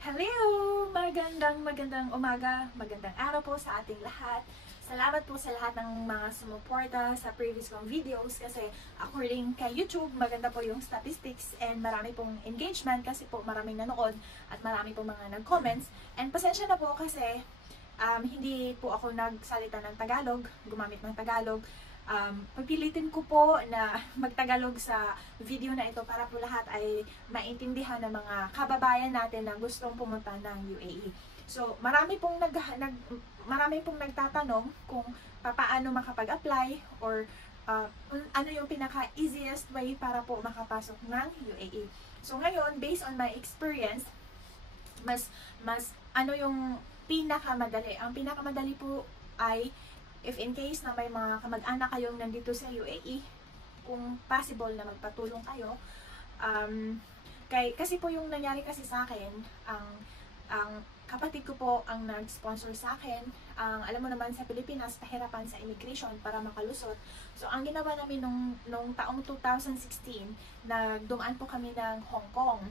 Hello! Magandang umaga, magandang araw po sa ating lahat. Salamat po sa lahat ng mga sumuporta sa previous kong videos kasi according kay YouTube, maganda po yung statistics and marami pong engagement kasi po maraming nanood at marami pong mga nag-comments. And pasensya na po kasi hindi po ako nagsalita ng Tagalog, gumamit ng Tagalog. Pagpilitin ko po na magtagalog sa video na ito para po lahat ay maintindihan ng mga kababayan natin na gustong pumunta ng UAE. So, marami pong nagtatanong kung paano makapag-apply or ano yung pinaka-easiest way para po makapasok ng UAE. So, ngayon, based on my experience, mas ano yung pinakamadali. Ang pinakamadali po ay if in case na may mga kamag-anak kayong nandito sa UAE, kung possible na magpatulong kayo, kasi po yung nangyari kasi sa akin, ang kapatid ko po ang nag-sponsor sa akin. Alam mo naman sa Pilipinas, pahirapan sa immigration para makalusot. So, ang ginawa namin nung taong 2016, nagdumaan po kami ng Hong Kong.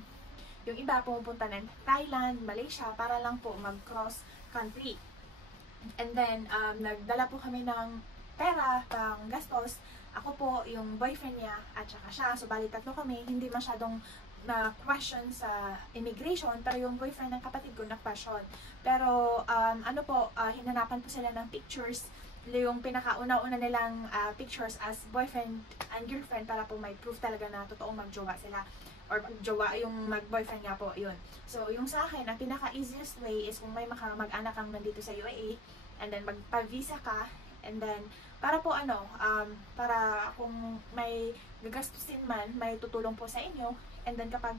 Yung iba pumupunta ng Thailand, Malaysia, para lang po mag-cross country. And then, nagdala po kami ng pera, pang gastos. Ako po, yung boyfriend niya, at saka siya. So, bali tatlo kami. Hindi masyadong na-question sa immigration, pero yung boyfriend ng kapatid ko na-question. Pero, hinanapan po sila ng pictures. Yung pinakauna-una nilang pictures as boyfriend and girlfriend para po may proof talaga na totoong magjowa sila. Or jowa yung mag-boyfriend nga po, yun. So, yung sa akin, ang pinaka-easiest way is kung may mag-anak kang nandito sa UAE, and then magpa-visa ka, and then, para po para kung may gagastusin man, may tutulong po sa inyo, and then kapag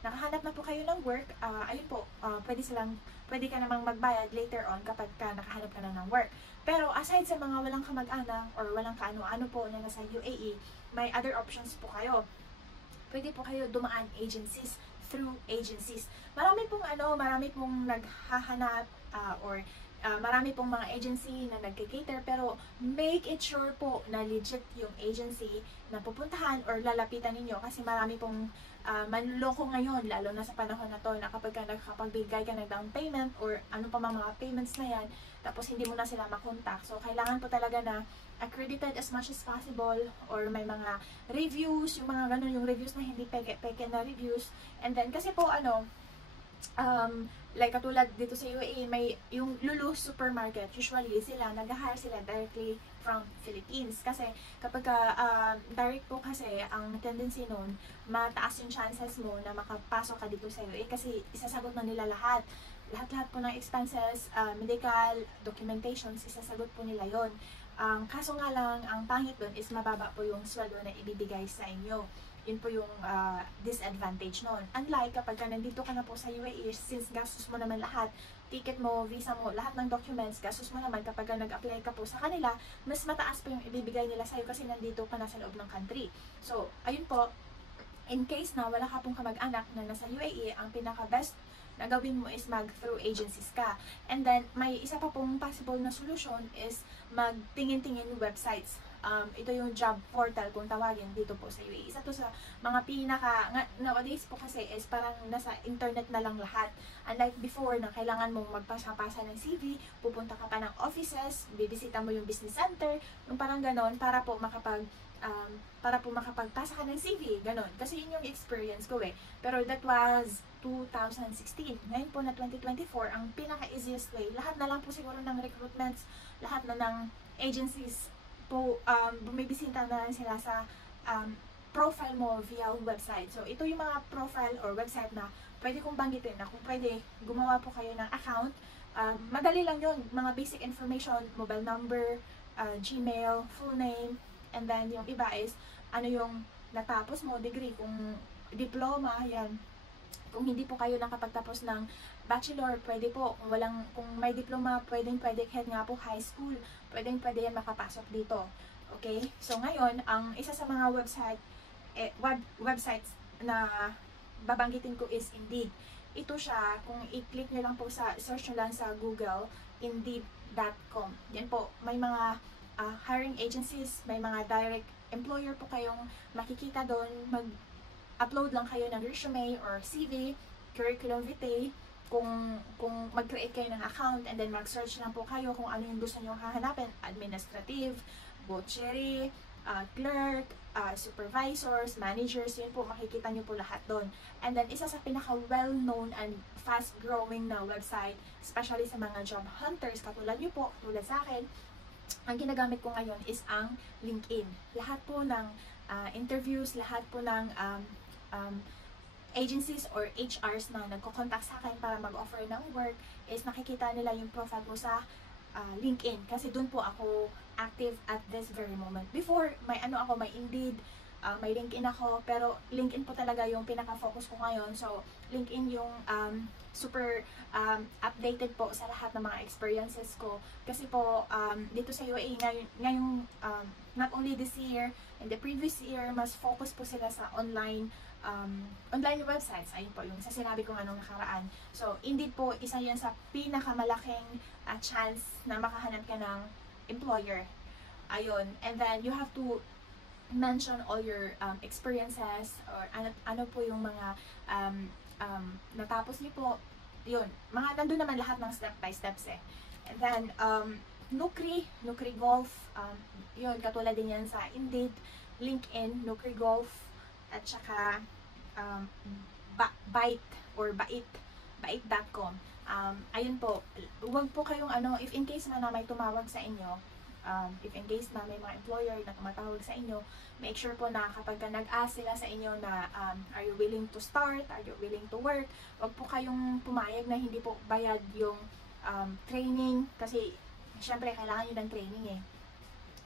nakahanap na po kayo ng work, ayun po, pwede ka namang magbayad later on kapag nakahanap ka na ng work. Pero aside sa mga walang kamag-anak or walang kaano-ano po na nasa UAE, may other options po kayo. Pwede po kayo dumaan through agencies. Marami pong naghahanap marami pong mga agency na nagka-cater, pero make it sure po na legit yung agency na pupuntahan or lalapitan ninyo kasi marami pong manloloko ngayon, lalo na sa panahon na to, na kapag nakapagbigay ka ng down payment or ano pa mga payments na yan, tapos hindi mo na sila makontak. So, kailangan po talaga na accredited as much as possible or may mga reviews, yung mga ganun, yung reviews na hindi peke na reviews. And then, kasi po like katulad dito sa UAE, may yung Lulu supermarket, usually nag-hire sila directly from Philippines. Kasi kapag direct po kasi, ang tendency nun, mataas yung chances mo na makapasok ka dito sa UAE kasi isasagot na nila lahat po ng expenses, medical, documentations, isasagot po nila yon. Kaso nga lang, ang pangit doon is mababa po yung sweldo na ibibigay sa inyo. Yun po yung disadvantage noon. Unlike kapag nandito ka na po sa UAE, since gastos mo naman lahat, ticket mo, visa mo, lahat ng documents, gastos mo naman kapag nag-apply ka po sa kanila, mas mataas po yung ibibigay nila sa'yo kasi nandito ka na sa loob ng country. So, ayun po, in case na wala ka pong kamag-anak na nasa UAE, ang pinaka-best na gawin mo is mag-through agencies ka. And then, may isa pa pong possible na solution is magtingin-tingin websites. Ito yung job portal kung tawagin dito po sa UAE. Isa to sa mga nowadays po kasi is parang nasa internet na lang lahat. Unlike before na kailangan mong magpasa-pasa ng CV, pupunta ka pa ng offices, bibisita mo yung business center, yung parang ganon, para po makapagpasa ka ng CV, ganon. Kasi yun yung experience ko eh. Pero that was 2016. Ngayon po na 2024, ang pinaka-easiest way, lahat na lang po siguro ng recruitments, lahat na ng agencies po, bumibisita na lang sila sa profile mo via website. So, ito yung mga profile or website na pwede kong banggitin na kung pwede gumawa po kayo ng account. Madali lang yun, mga basic information, mobile number, Gmail, full name, and then yung iba is ano yung natapos mo, degree, kung diploma, yan. Kung hindi po kayo nakapagtapos ng bachelor, pwede po. Kung may diploma, pwede kahit nga po high school, pwede yan makapasok dito. Okay? So ngayon, ang isa sa mga websites na babanggitin ko is Indeed. Ito siya, kung i-click nyo lang po search nyo lang sa Google, Indeed.com. Yan po, may mga hiring agencies, may mga direct employer po kayong makikita doon. Mag-upload lang kayo ng resume or CV, curriculum vitae, kung mag-create kayo ng account and then mag-search lang po kayo kung ano yung gusto nyo hahanapin, administrative, butchery, clerk, supervisors, managers, yun po, makikita nyo po lahat doon. And then, isa sa pinaka-well-known and fast-growing na website, especially sa mga job hunters, katulad nyo po, katulad sa akin, ang ginagamit ko ngayon is ang LinkedIn. Lahat po ng interviews, lahat po ng agencies or HRs na nagko-contact sa akin para mag-offer ng work is nakikita nila yung profile ko sa LinkedIn. Kasi doon po ako active at this very moment. Before, may Indeed, may LinkedIn ako, pero LinkedIn po talaga yung pinaka-focus ko ngayon. So, LinkedIn yung super updated po sa lahat ng mga experiences ko. Kasi po, dito sa UAE, ngayong not only this year, and the previous year, mas focus po sila sa online websites. Ayun po yung sa sinabi ko nga nung nakaraan. So, Indeed po, isa yan sa pinakamalaking chance na makahanap ka ng employer. Ayun. And then, you have to mention all your experiences or ano po yung mga natapos niyo po. Yun. Nandun naman lahat ng step by steps eh. And then, Nukri Golf, yun, katulad din yan sa Indeed, LinkedIn, Nukri Golf, at saka Byte.com. Ayun po, huwag po kayong if in case na may tumawag sa inyo, if in case na may mga employer na tumatawag sa inyo, make sure po na kapag nag-ask sila sa inyo na are you willing to start, are you willing to work, huwag po kayong pumayag na hindi po bayad yung training, kasi syempre kailangan nyo ng training eh.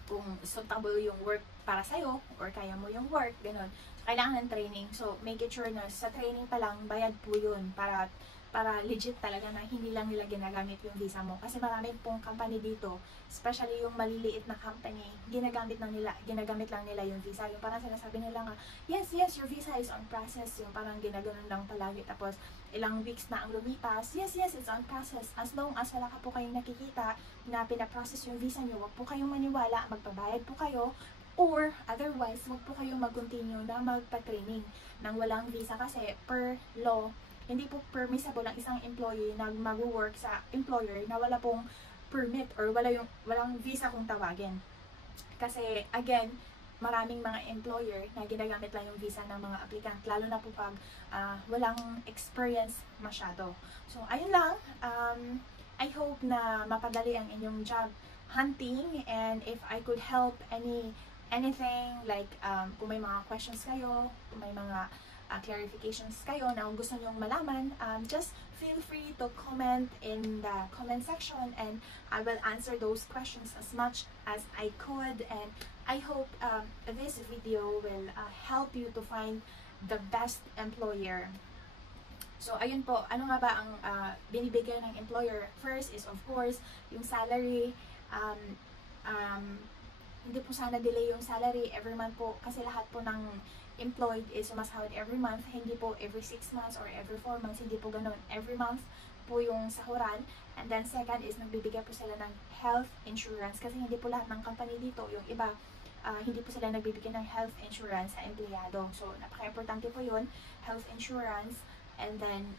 Kung suitable yung work para sa'yo, or kaya mo yung work, gano'n. Kailangan ng training. So, make it sure na sa training pa lang, bayad po yun para legit talaga na hindi lang nila ginagamit yung visa mo. Kasi marami pong company dito, especially yung maliliit na company, ginagamit lang nila yung visa. Yung parang sinasabi nila nga, yes, your visa is on process. Yung parang ginaganon lang palagi. Tapos, ilang weeks na ang lumipas, yes, it's on process. As long as wala ka po kayong nakikita na pinaprocess yung visa nyo, wag po kayong maniwala, magpabayad po kayo, or otherwise, wag po kayong mag-continue na magpa-training ng walang visa kasi per law, hindi po permissible ang isang employee na mag-work sa employer na wala pong permit or walang visa kung tawagin. Kasi again, maraming mga employer na ginagamit lang yung visa ng mga applicant, lalo na po pag walang experience masyado. So, ayun lang. I hope na mapadali ang inyong job hunting, and if I could help anything, like kung may mga questions kayo, kung may mga clarifications kayo na kung gusto nyong malaman, just feel free to comment in the comment section, and I will answer those questions as much as I could. And I hope this video will help you to find the best employer. So, ayun po, ano nga ba ang binibigyan ng employer? First is, of course, yung salary. Hindi po sana delay yung salary every month po, kasi lahat po ng employed is sumasahod every month, hindi po every 6 months or every 4 months, hindi po ganun. Every month po yung sahuran. And then second is, nagbibigay po sila ng health insurance, kasi hindi po lahat ng company dito, yung iba, hindi po sila nagbibigay ng health insurance sa empleyado. So, napaka-importante po yun, health insurance. And then,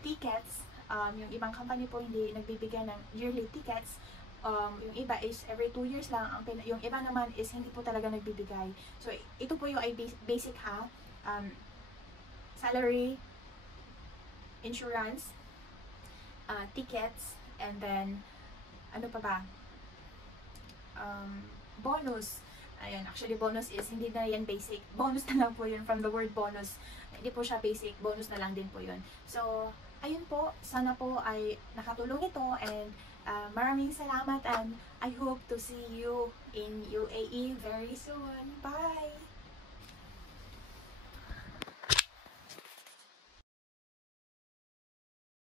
tickets, yung ibang company po hindi nagbibigay ng yearly tickets. Yung iba is every 2 years lang, yung iba naman is hindi po talaga nagbibigay. So, ito po yung basic ha. Salary, insurance, tickets, and then, ano pa ba? Bonus. Ayun, actually bonus is, hindi na yan basic. Bonus na lang po yun, from the word bonus. Hindi po siya basic, bonus na lang din po yun. So, ayun po, sana po ay nakatulong ito, and maraming salamat, and I hope to see you in UAE very soon. Bye!